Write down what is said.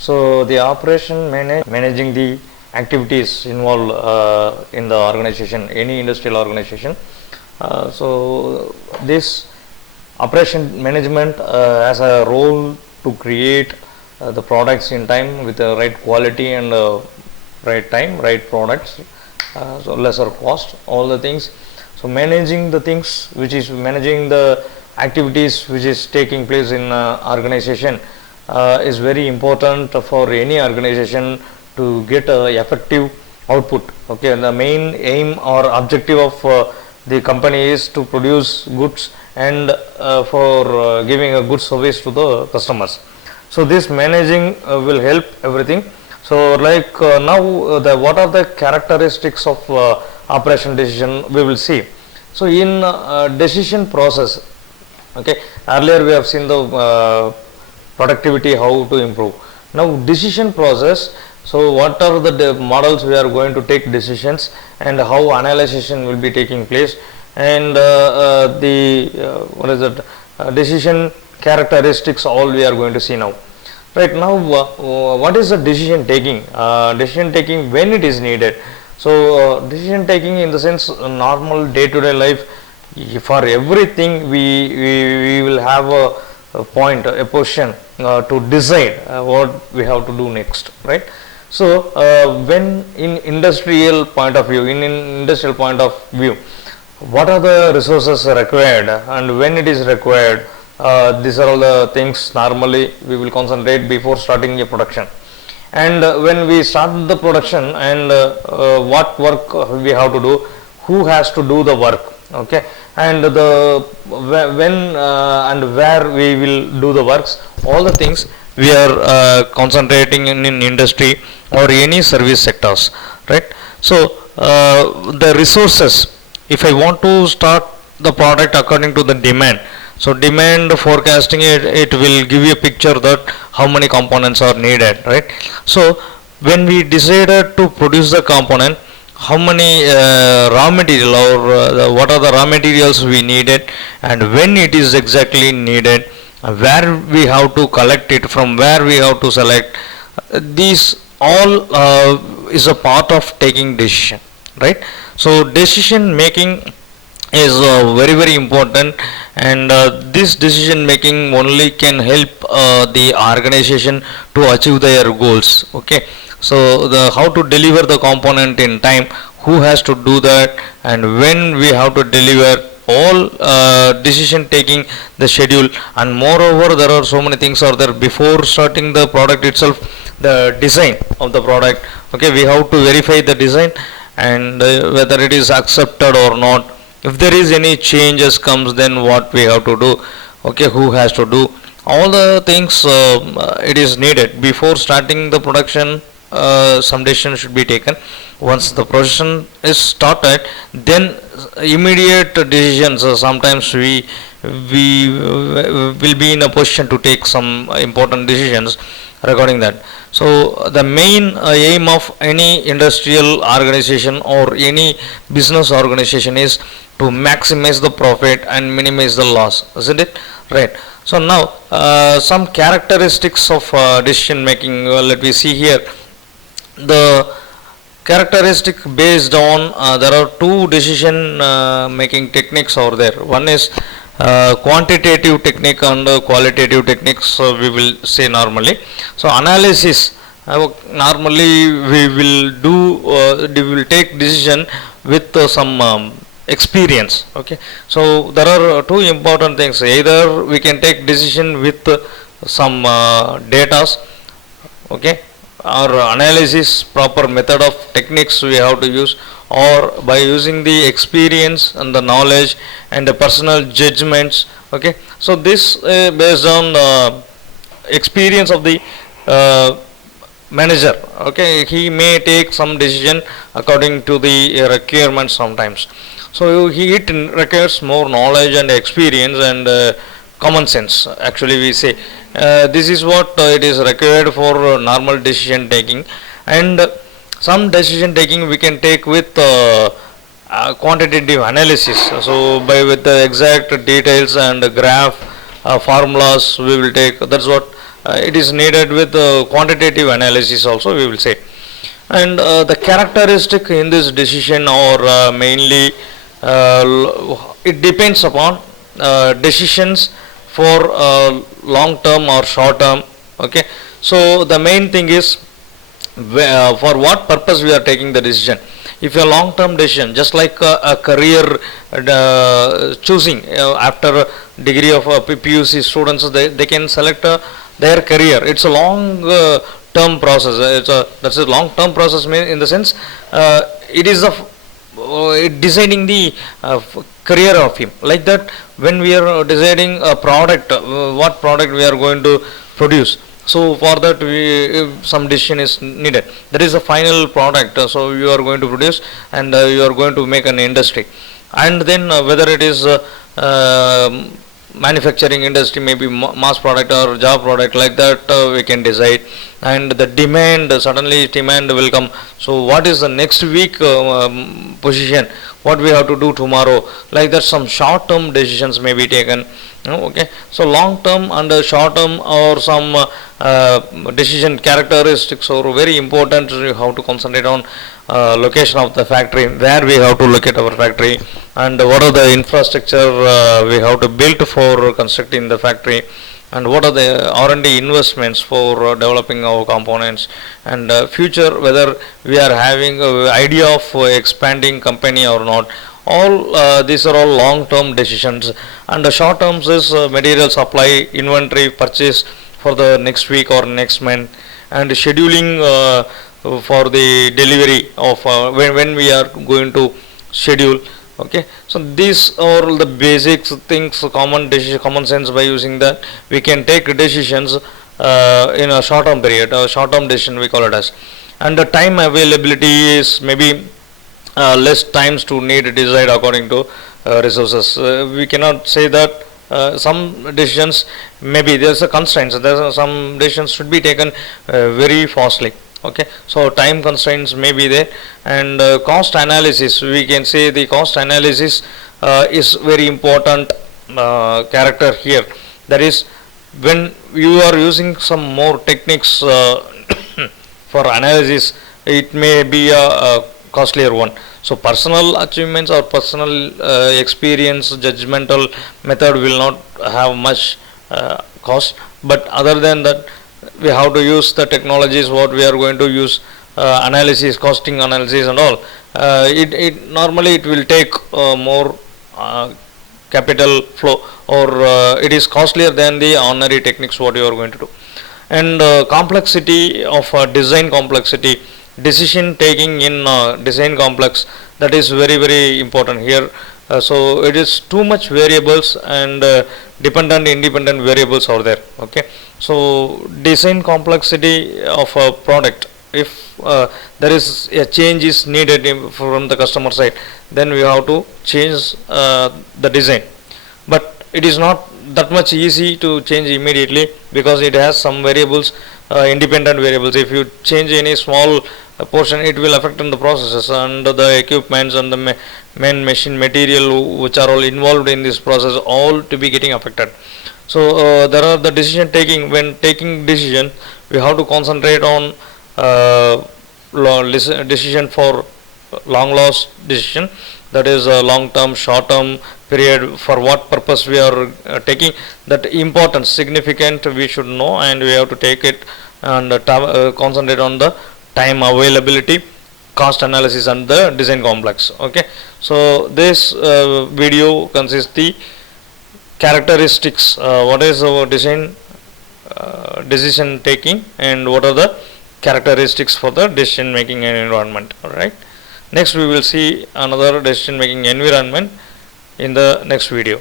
So the operation managing the activities involved in the organization, any industrial organization. So this operation management has a role to create the products in time with the right quality and right time, right products, so lesser cost, all the things. So managing the things, which is managing the activities which is taking place in organization, is very important for any organization to get effective output. Okay, the main aim or objective of the company is to produce goods and for giving a good service to the customers. So this managing will help everything. So like now what are the characteristics of operation decision we will see. So in decision process, okay, earlier we have seen the productivity, how to improve. Now decision process, so what are the models we are going to take decisions and how analysis will be taking place, and what is it, decision characteristics, all we are going to see now. Right now, what is the decision taking? Decision taking when it is needed. So decision taking in the sense normal day-to-day life, for everything we will have a point, a position to decide what we have to do next, right? So when in industrial point of view, what are the resources required and when it is required, these are all the things normally we will concentrate before starting a production. And when we start the production, and what work we have to do, who has to do the work, okay, and the when and where we will do the works, all the things we are concentrating in industry or any service sectors, right? So the resources, if I want to start the product according to the demand, so demand forecasting, it will give you a picture that how many components are needed, right? So when we decided to produce the component, how many raw material or what are the raw materials we needed, and when it is exactly needed, where we have to collect it, from where we have to select, these all is a part of taking decision, right? So decision making is very important, and this decision making only can help the organization to achieve their goals. Okay, so how to deliver the component in time, who has to do that, and when we have to deliver, all decision taking the schedule. And moreover, there are so many things are there before starting the product itself, the design of the product. Okay, we have to verify the design and whether it is accepted or not. If there is any changes comes, then what we have to do, okay, who has to do, all the things it is needed before starting the production. Some decision should be taken. Once the production is started, then immediate decisions, sometimes we will be in a position to take some important decisions regarding that. So the main aim of any industrial organization or any business organization is to maximize the profit and minimize the loss, isn't it? Right. So now some characteristics of decision making, let me see here. The characteristic based on there are two decision making techniques over there. One is quantitative technique and qualitative techniques, we will say normally. So analysis, normally we will take decision with some experience. Okay, so there are two important things. Either we can take decision with some data, okay, or analysis, proper method of techniques we have to use, or by using the experience and the knowledge and the personal judgments. Okay, so this based on experience of the manager. Okay, he may take some decision according to the requirements sometimes. So it requires more knowledge and experience and common sense, actually we say. This is what it is required for normal decision taking. And some decision taking we can take with quantitative analysis. So with the exact details and graph formulas we will take. That's what it is needed with quantitative analysis also, we will say. And the characteristic in this decision are mainly it depends upon decisions for long term or short term. Okay, so the main thing is for what purpose we are taking the decision. If a long term decision, just like a career choosing after degree of PUC students, they can select their career. It's a long term process. That's a long term process in the sense it is designing the career of him. Like that, when we are deciding a product, what product we are going to produce. So for that, some decision is needed. That is the final product. So you are going to produce, and you are going to make an industry, and then whether it is manufacturing industry, maybe mass product or job product, like that we can decide. And the demand, suddenly demand will come. So what is the next week position? What we have to do tomorrow? Like that, some short term decisions may be taken. Okay, so long term and short term or some decision characteristics are very important. You have to concentrate on location of the factory, where we have to locate our factory, and what are the infrastructure we have to build for constructing the factory, and what are the R&D investments for developing our components, and future, whether we are having an idea of expanding company or not. All these are all long term decisions. And the short terms is material supply, inventory, purchase for the next week or next month, and scheduling for the delivery of when we are going to schedule. Okay, so these are all the basic things, common sense. By using that, we can take decisions in a short term period, a short term decision we call it as. And the time availability is maybe less times to need decide according to resources. We cannot say that some decisions, maybe there's a constraints, some decisions should be taken very fastly. Okay, so time constraints may be there. And cost analysis, we can say the cost analysis is very important character here. That is, when you are using some more techniques for analysis, it may be a costlier one. So personal achievements or personal experience, judgmental method will not have much cost, but other than that, we have to use the technologies what we are going to use, analysis, costing analysis and all. It normally it will take more capital flow, or it is costlier than the ordinary techniques what you are going to do. And complexity of design complexity, decision taking in design complex, that is very important here. So it is too much variables, and dependent independent variables are there. Okay, so design complexity of a product, if there is a change is needed from the customer side, then we have to change the design. But it is not that much easy to change immediately, because it has some variables, independent variables. If you change any small portion, it will affect on the processes and the equipments and the main machine material which are all involved in this process, all to be getting affected. So there are the decision taking. When taking decision, we have to concentrate on decision for long loss decision, that is long term, short term period, for what purpose we are taking. That importance, significant, we should know, and we have to take it and concentrate on the time availability, cost analysis and the design complex. Okay, so this video consists the characteristics, what is our design decision taking, and what are the characteristics for the decision making and environment. All right, next we will see another decision making environment in the next video.